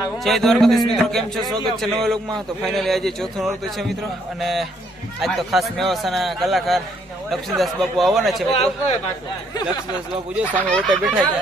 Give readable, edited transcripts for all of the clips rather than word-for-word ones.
જય દ્વારકાધીશ મિત્રો, કેમ છો? સ્વાગત છે નવા લોકમાં। તો ફાઇનલી આજે ચોથું નોરતું છે મિત્રો, અને આજ તો ખાસ મેવાસાના કલાકાર લક્ષ્મીદાસ બાપુ આવવાના છે મિત્રો। લક્ષ્મીદાસ બાપુ જો સામે ઓટે બેઠા છે।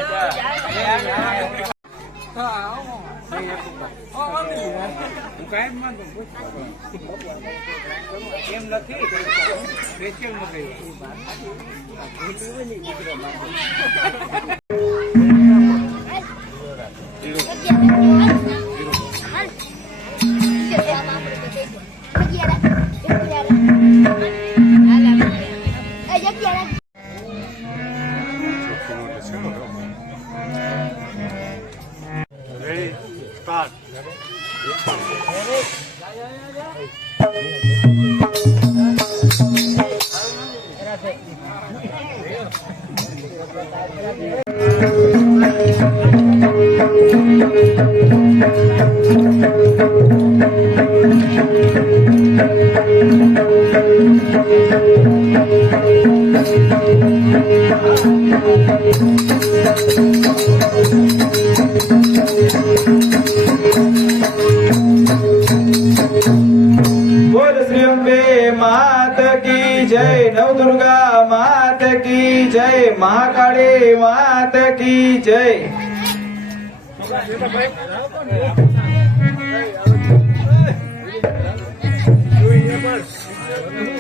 बोल श्री अम्बे मात की जय, नवदुर्गा मात की जय, महाकाली मात की जय।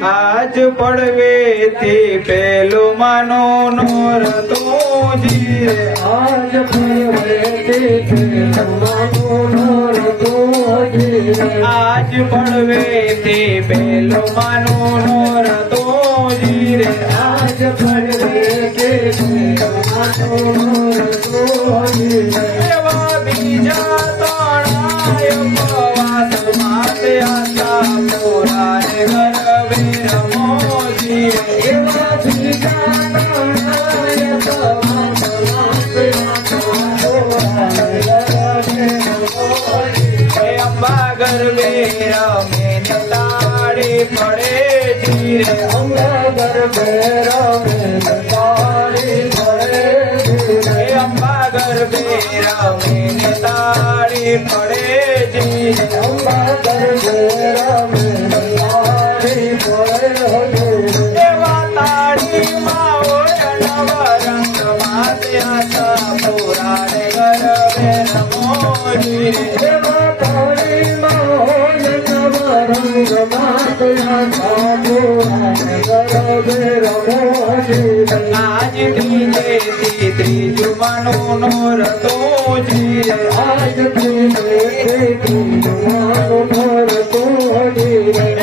आज पड़वे थी पेलो मानो नोरतो जी, आज पड़वे थी पेलो मानो नोरतो जी, आज पड़वे थी पेलो मानो नोरतो जी रे, आज पड़वे थी पेलो मानो नोरतो जी रे। एवा बीजा तोड़ाय उपवास माते आशा मोरा रे घर गरबे रमे ताड़ी पड़े धीरे, अम्बा गरबे रमे ताड़ी पड़े धीरे, अम्बा गरबे रमे ताड़ी पड़े धीरे, अम्बा गरबे रमे ताड़ी पड़े धीरे। देवा ताड़ी माओ नव रंग माते आशा पूरा रे गरबे रमो धीरे, देवा ताड़ी आज डीजे त्रीजु मानो नोरतो जी, आज डीजे त्रीजु मानो नोरतो जी।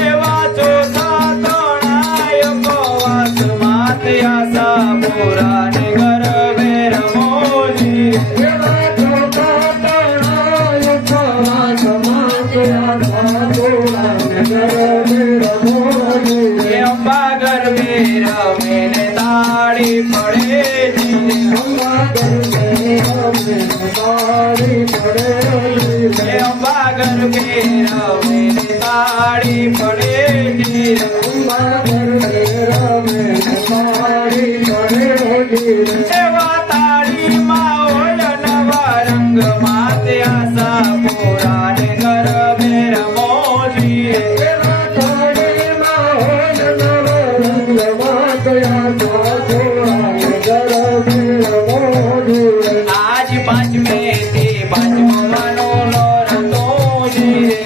एवा चौथा तोड़ाय उपवास माते आशा पूरा ने गरबे रमो जी, एवा चौथा तोड़ाय उपवास माते आशा पूरा ने गरबे रमो जी। अम्बा गरबे रमे ने ताड़ी पड़े धीरे, अम्बा गरबे रमे ने ताड़ी पड़े धीरे, अम्बा गरबे रमे ने ताड़ी पड़े धीरे, अम्बा गरबे रमे ने ताड़ी पड़े धीरे। सेवा ताड़ी माओ नवा रंग माते आशा पूरा ने गरबे रमो धीरे, सेवा ताड़ी माओ नवा रंग माते आशा पूरा ने गरबे रमो धीरे। आज पांचवे थी पांचवा मानो नोरतो धीरे,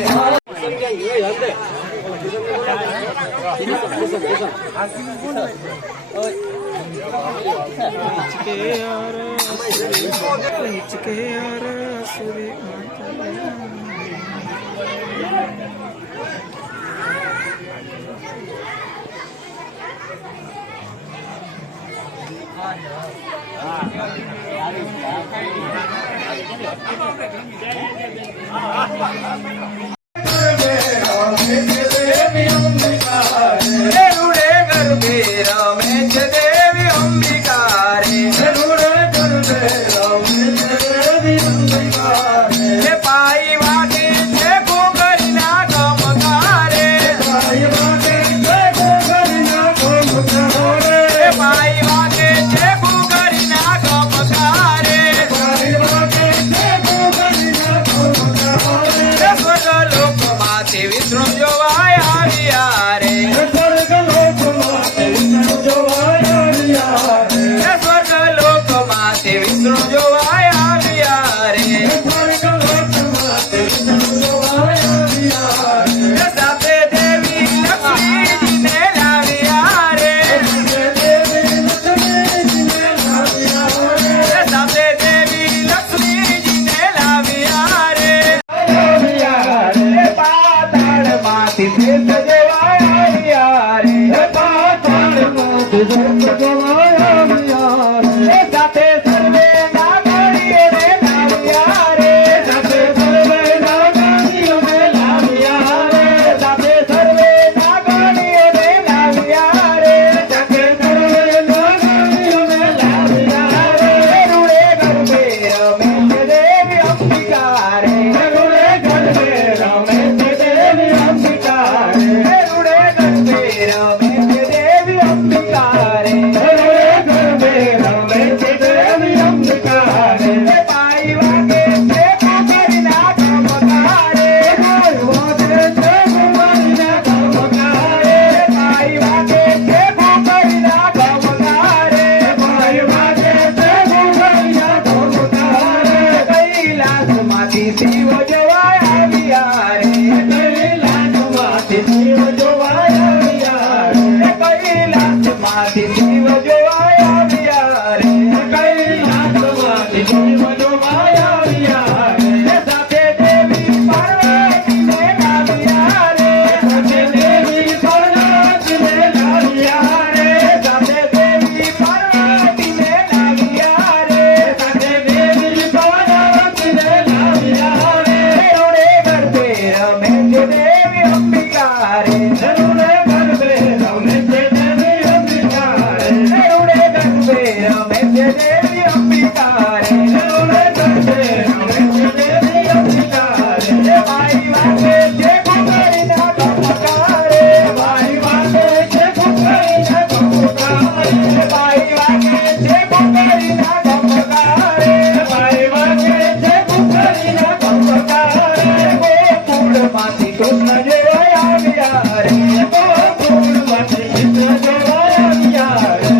શિવ જોવાય આવ્યા રે કૈલાસમાંથી શિવ જોવાય આવ્યા રે કૈલાસમાંથી શિવ જોવાય આવ્યા રે કૈલાસમાંથી શિવ જોવાય આવ્યા રે સાથે દેવી પાર્વતીને લાવ્યા રે સાથે દેવી પાર્વતીને લાવ્યા રે સાથે દેવી પાર્વતીને લાવ્યા રે સાથે દેવી પાર્વતીને લાવ્યા રે રોડે ગરબે રમે છે દેવી અંબિકા રે રોડે ગરબે રમે છે દેવી અંબિકા રે રોડે ગરબે રમે છે દેવી અંબિકા રે રોડે ગરબે રમે છે દેવી અંબિકા રે મારી વાગે છે કુંવરીના કમકારે મારી વાગે છે કુંવરીના કમકારે મારી વાગે છે કુંવરીના કમકારે મારી વાગે છે કુંવરીના કમકારે ગોકુળમાંથી કૃષ્ણ જોવાય આવ્યા રે ગોકુળમાંથી કૃષ્ણ જોવાય આવ્યા રે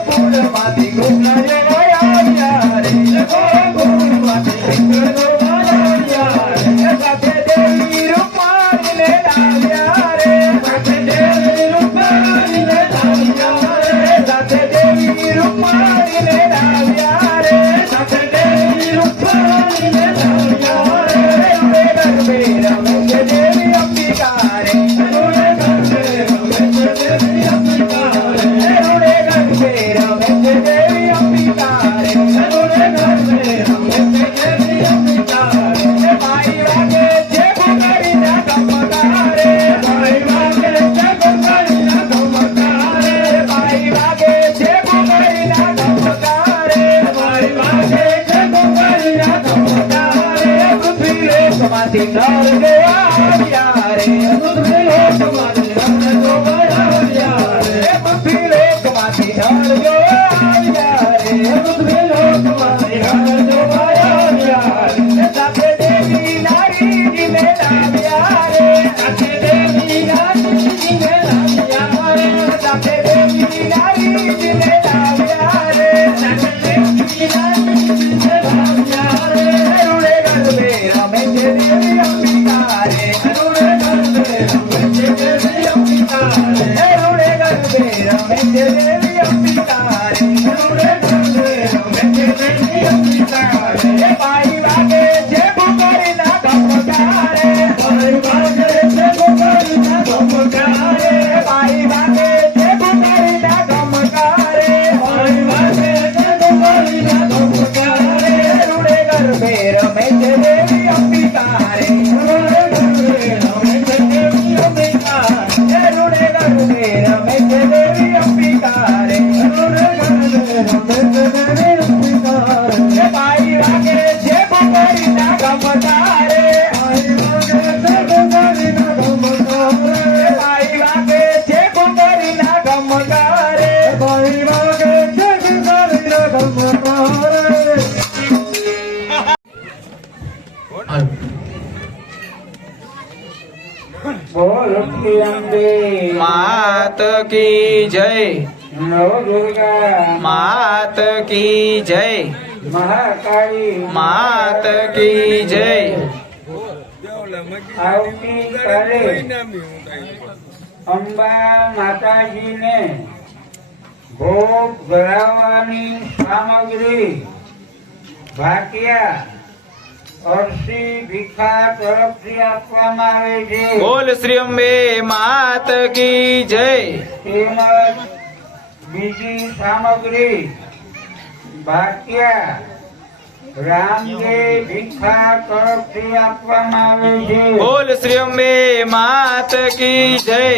ગોકુળમાંથી કૃષ્ણ જોવાય આવ્યા રે ગોકુળમાંથી કૃષ્ણ જોવાય આવ્યા રે સાથે દેવી રૂપાણીને લાવ્યા રે સાથે દેવી રૂપાણીને લાવ્યા રે સાથે દેવી રૂપાણીને લાવ્યા રે સાથે દેવી રૂપાણીને લાવ્યા રે રોડે ગરબે રમે છે દેવી અંબિકા રે રોડે ગરબે રમે છે દેવી અંબિકા રે રોડે ગરબે રમે છે દેવી અંબિકા રે રોડે ગરબે રમે છે દેવી અંબિકા રે મારી વાગે છે કુંવરીના કમકારે મારી વાગે છે કુંવરીના કમકારે મારી વાગે છે કુંવરીના કમકારે મારી વાગે છે કુંવરીના કમકારે પૃથ્વી લોકમાંથી નર જોવા આવ્યા રે પૃથ્વી લોકમાંથી નર જોવા આવ્યા રે પૃથ્વી લોકમાંથી નર જોવા આવ્યા રે પૃથ્વી લોકમાંથી નર જોવા આવ્યા રે સાથે દેવી નારીજીને લાવ્યા રે સાથે દેવી નારીજીને લાવ્યા રે સાથે દેવી નારીજીને લાવ્યા રે સાથે દેવી નારીજીને લાવ્યા રે રોડે ગરબે રમે છે દેવી અંબિકા રે રોડે ગરબે રમે છે દેવી અંબિકા રે રોડે ગરબે રમે છે દેવી અંબિકા રે રોડે ગરબે રમે છે દેવી અંબિકા રે મારી વાગે છે કુંવરીના કમકારે મારી વાગે છે કુંવરીના કમકારે મારી વાગે છે કુંવરીના કમકારે મારી વાગે છે કુંવરીના કમકારે રોડે ગરબે રમે છે દેવી અંબિકા રે રોડે ગરબે રમે છે દેવી અંબિકા રે રોડે ગરબે રમે છે દેવી અંબિકા રે રોડે ગરબે રમે છે દેવી અંબિકા રે મારી વાગે છે કુંવરીના કમકારે મારી વાગે છે કુંવરીના કમકારે મારી વાગે છે કુંવરીના કમકારે મારી વાગે છે કુંવરીના કમકારે બોલ શ્રી અંબે मात की जय નવ દુર્ગા मात की जय મહાકાળી मात की जय આવતીકાલે અંબા માતાજીને ભોગ ધરાવવાની સામગ્રી ભાટિયા અરસી ભીખા તરફથી આપવામાં આવે છે बोल श्री अम्बे मात की जय તેમજ બીજી સામગ્રી ભાટિયા રામદેવ ભીખા તરફથી આપવામાં આવે છે बोल श्री अम्बे मात की जय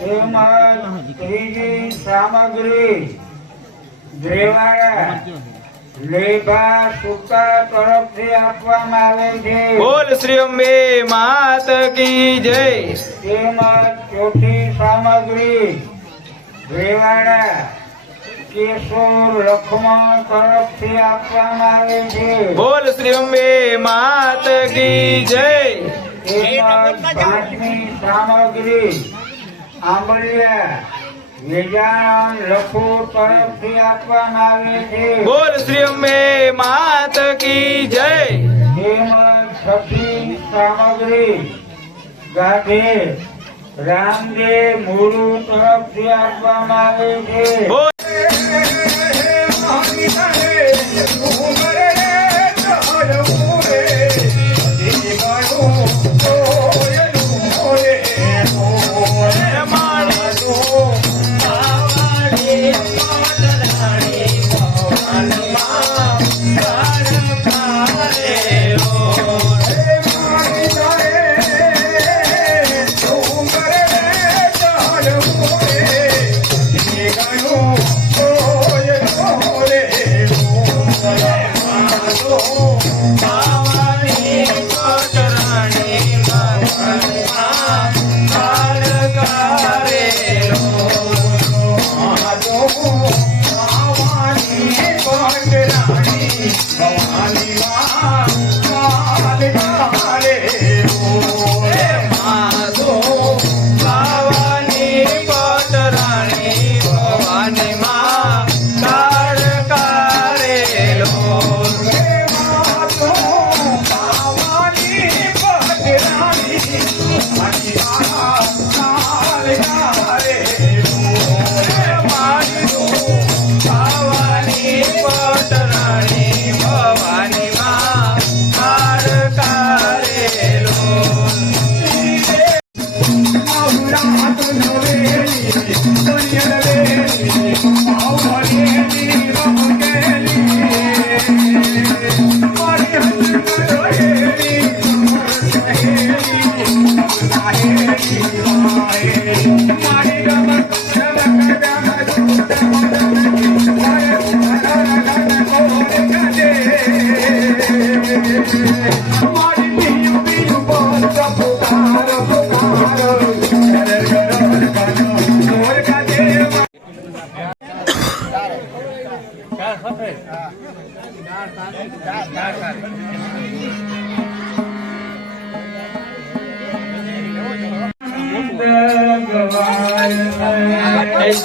તેમજ ત્રીજી સામગ્રી દેવાળા લેભા સુકા તરફથી આપવામાં આવે છે बोल श्री अम्बे मात की जय તેમજ ચોથી સામગ્રી દેવાળા કેશોર લખમણ તરફથી આપવામાં આવે છે बोल श्री अम्बे मात की जय તેમજ પાંચમી સામગ્રી આંબલિયા વેજાણ લખો તરફથી આપવામાં આવે છે बोल श्री अम्बे मात की जय તેમજ છઠ્ઠી સામગ્રી ગાઢે રામદેવ મુરુ તરફથી આપવામાં આવે છે.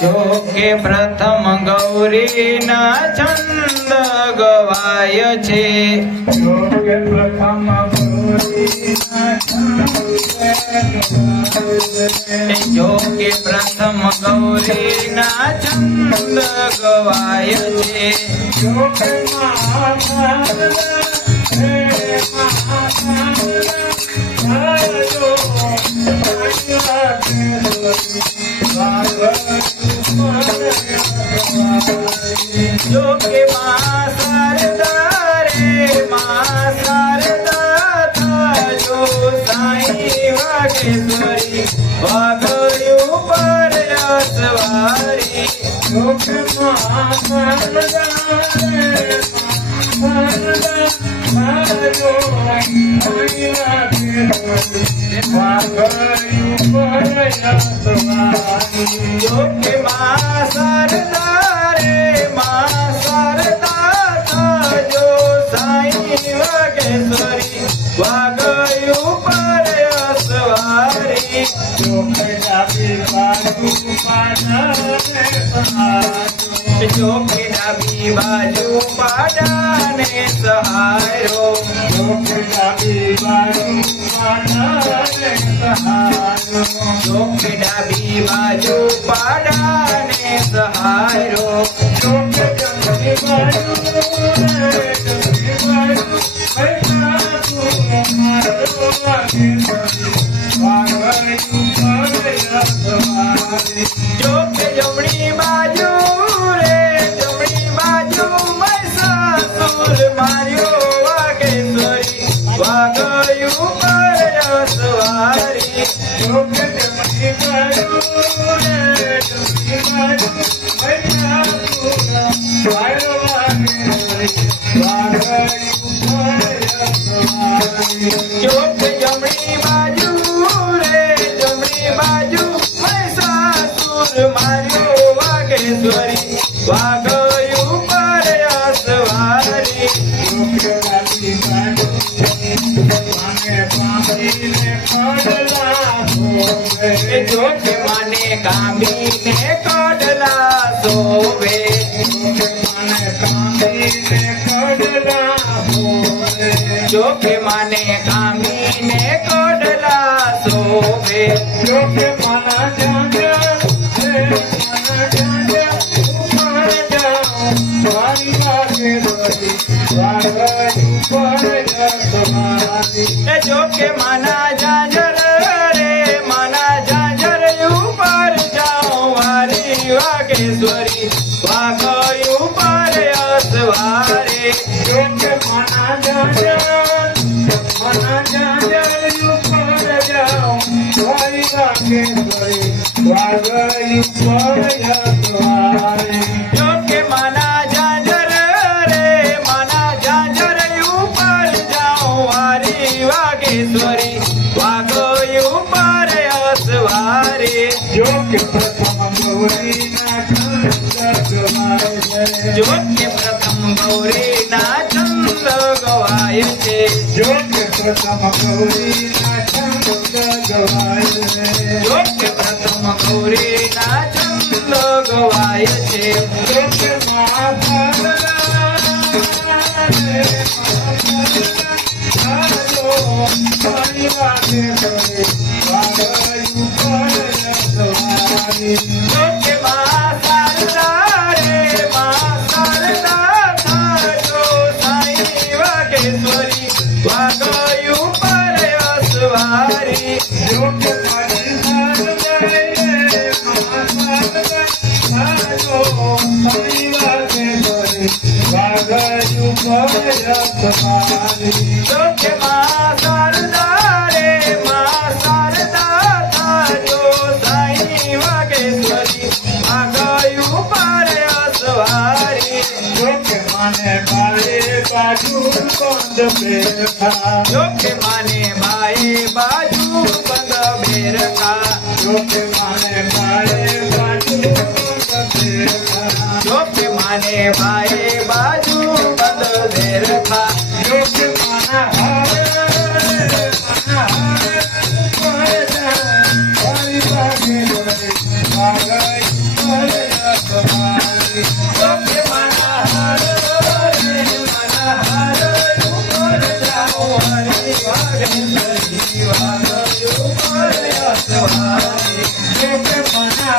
જો કે પ્રથમ ગૌરીના છંદ ગવાય છે. જો કે પ્રથમ ગૌરીના છંદ ગવાય છે. જો કે માં શારદા રે માં શારદા થજો સાઈ વાગેશ્વરી વાગયું પર અસવારી. જો કે માં શારદા રે થજો સાઈ વાગેશ્વરી વાગયું પર અસવારી. જો કે માં શારદા રે માં શારદા થજો સાઈ વાગેશ્વરી વાગયું પર અસવારી. જો કે ડાબી બાજુ પાડાને સહારો. જો કે ડાબી બાજુ પાડાને સહારો. જો કે ડાબી બાજુ પાડાને સહારો. જો કે ડાબી બાજુ જો કે જમણી બાજુ રે જમણી બાજુ મૈસાસુર માર્યો વાગેશ્વરી વાગયું પર અસવારી. જો કે જમણી બાજુ રે જમણી બાજુ મૈસાસુર માર્યો વાગેશ્વરી વાગયું પર અસવારી. જો કે જમણી બાજુ રે જમણી બાજુ મૈસાસુર માર્યો વાગેશ્વરી વાગયું પર અસવારી. જો કે માને કામીને કડલા સોવે. જો કે માને માને કામીને કોડલા શોભે જો કે માના જાજા રે માના જાજા ઉપર જાઉં મારી વાગે દોરી વાગયું પર તમારી જો કે માના જાજર રે માના જાજર ઉપર જાઉં વારી વાગેશ્વરી વાગયું પર અસવારે જો કે માના જાજા ઉપર જાઉં મારી વાગે દોરી વાગયું પર તમારી જો કે માના જાજર રે માના જાજર ઉપર જાઉં વારી વાગેશ્વરી વાગયું પર અસવારે જો કે પ્રથમ ગૌરીના ચંદ ગવાય જો કે પ્રથમ ગૌરીના ચંદ ગવાય છે જો કે પ્રથમ ગૌરીના ચંદ ગવાય જો કે પ્રથમ ગૌરીના ચંદ ગવાય છે જો કે જો કે માં શારદા રે માં શારદા થાજો સાઈ વાગેશ્વરી વાગયું પર અસવારી જો કે માં શારદા રે માં શારદા થાજો સાઈ વાગેશ્વરી વાગયું પર અસવારી જો કે માને બાએ બાજુ બંધ બેરખા જો કે માને બાએ બાજુ બંધ બેરખા જો કે માને બાએ બાજુ બંધ બેરખા જો કે માના જો કે માના હાર રે માના હાર ઉપર જાઉં હરી વાગેશ્વરી વાગયું પર અસવારી જો કે માના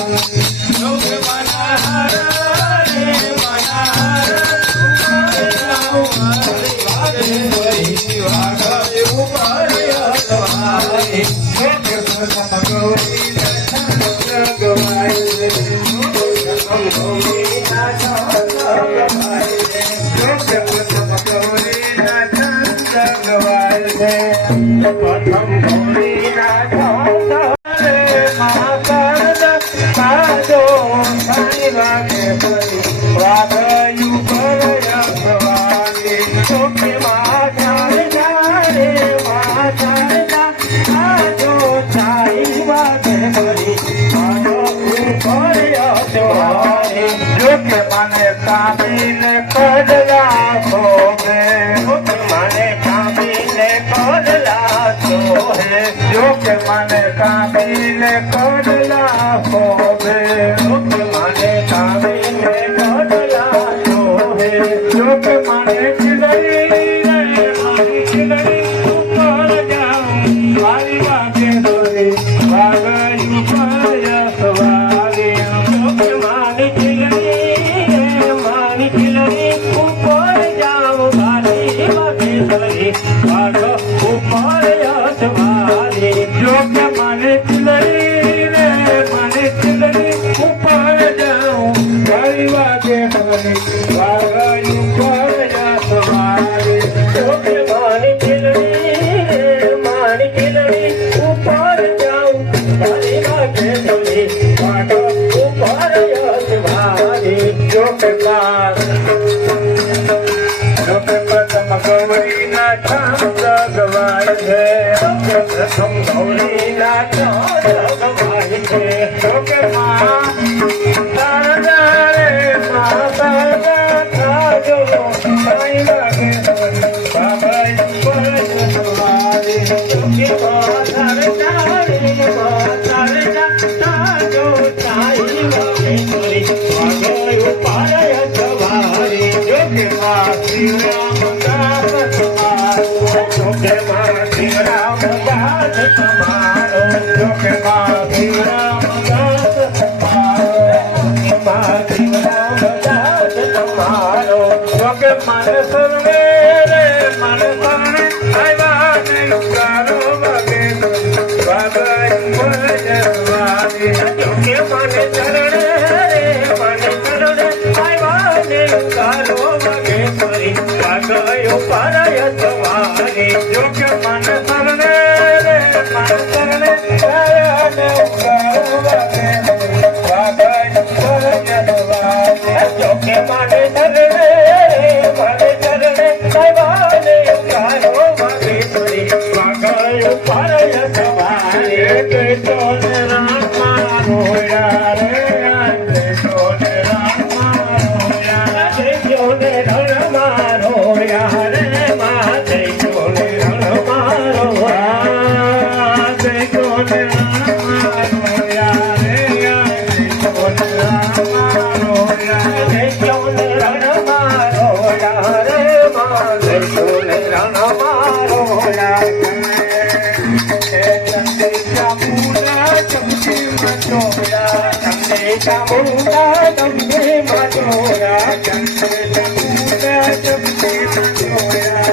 જો કે માના હાર રે માના હાર ઉપર જાઉં હરી વાગેશ્વરી વાગયું પર અસવારી જો કે મને કાપીને કડલા શોભે મને કાપીને કડલા શોભે જો કે મને કાપીને કડલા શોભે મને કાપીને કડલા શોભે જો કે મને ખીલડી ઉપર જાઉં મારી વાગે દોરી વાગયું પર સવારી જો કે મારી ખીલડી ઉપર જાઉં મારી વાગે દોરી વાગ ઉપર સવારી જો કે મને ખીલડી રે મને ખીલડી ઉપર જાઉં મારી વાગે દોરી વાગયું પર સવારી જો કે મારી ખીલડી ઉપર જાઉં મારી વાગે દોરી વાગ ઉપર સવારી જો કે પ્રથમ ગૌરીના છંદ ગવાય છે પ્રથમ ગૌરીના છંદ ગવાય છે જો કે માં શારદા રે માં શારદા થાજો સાઈ વાગે વાગયું પર સવારી જો કે માં શારદા રે માં શારદા થાજો ચામુંડા તમને મજોરા ચામુંડા તમને મજોરા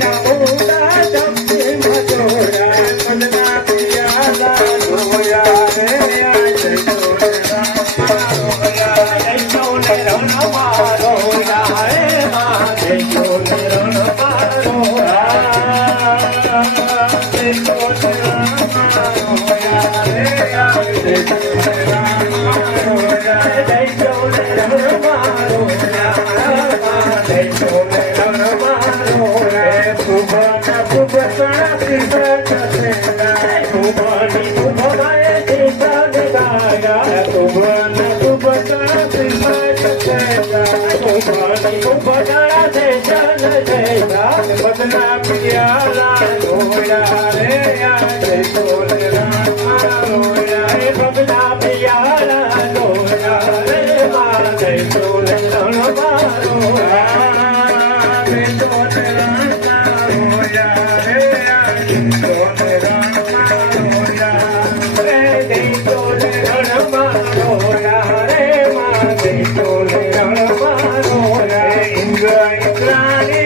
ચામુંડા તમને મજોરા મનના પિયાલા રોયા રે બદના પિયાલા રોયા રે આજે ચોલે રામા રોયા બદના પિયાલા રોયા રે મારે ચોલે રામા રોયા રે ચોલે રામા રોયા રે આજે ચોલે રામા રોયા રે ચોલે રામા રોયા રે મારે ચોલે રામા રોયા ઇન્દ્રાણી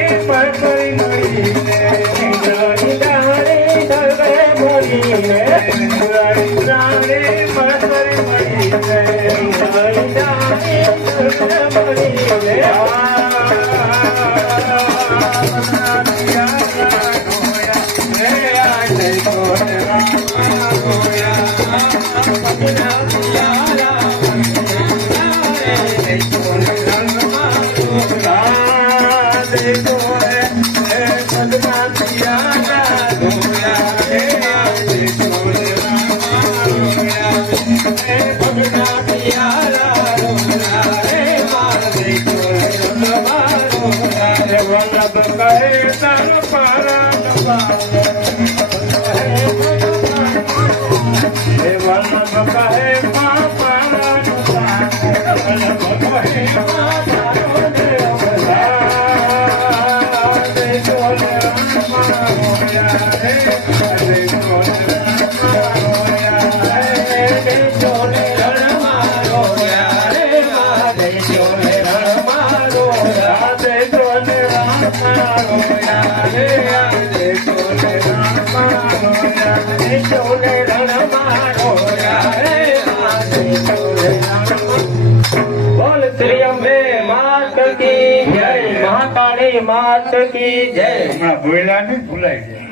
बोल श्री अम्बे मात की जय महाकाली मात की जय भूला नहीं भूलाई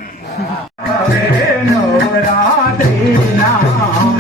नवरात्रि नाम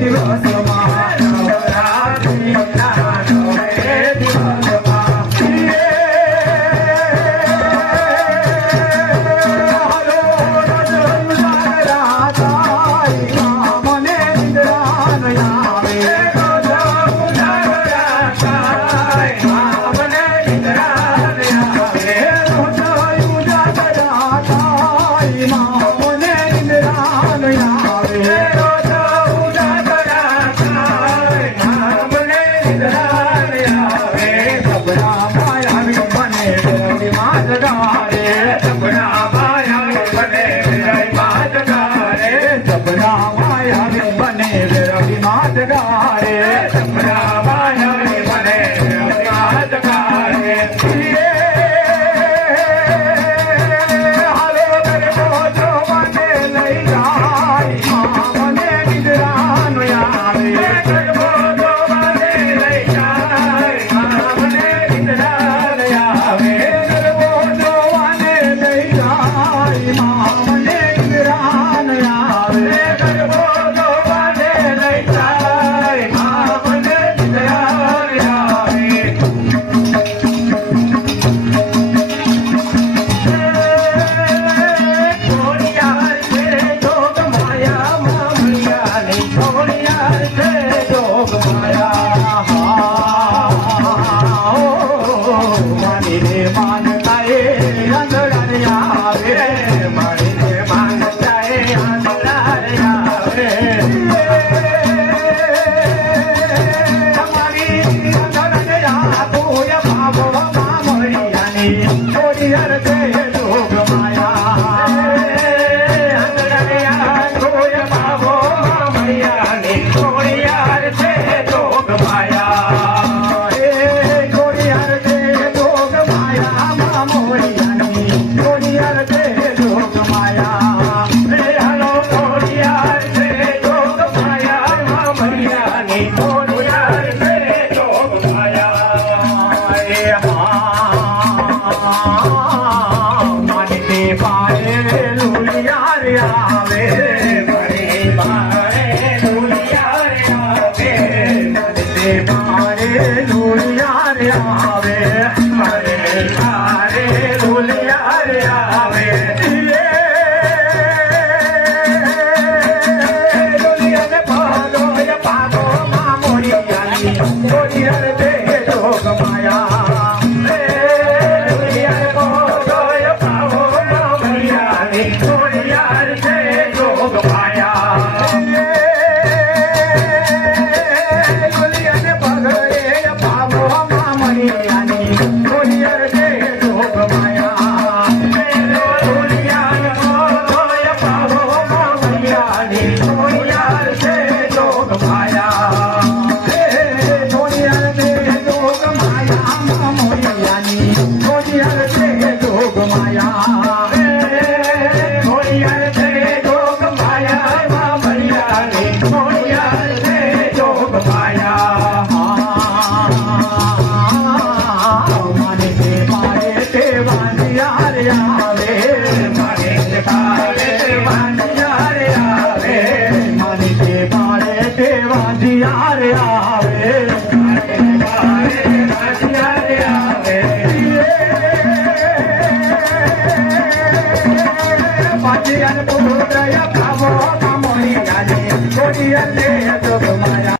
दिवस नवरात्रि મારીને માનતા એ આંધળાને આવે મારીને માનતા એ આંધળાને આવે તમારી આંધળાને આપો એ બાબો મામરિયાની થોડી હર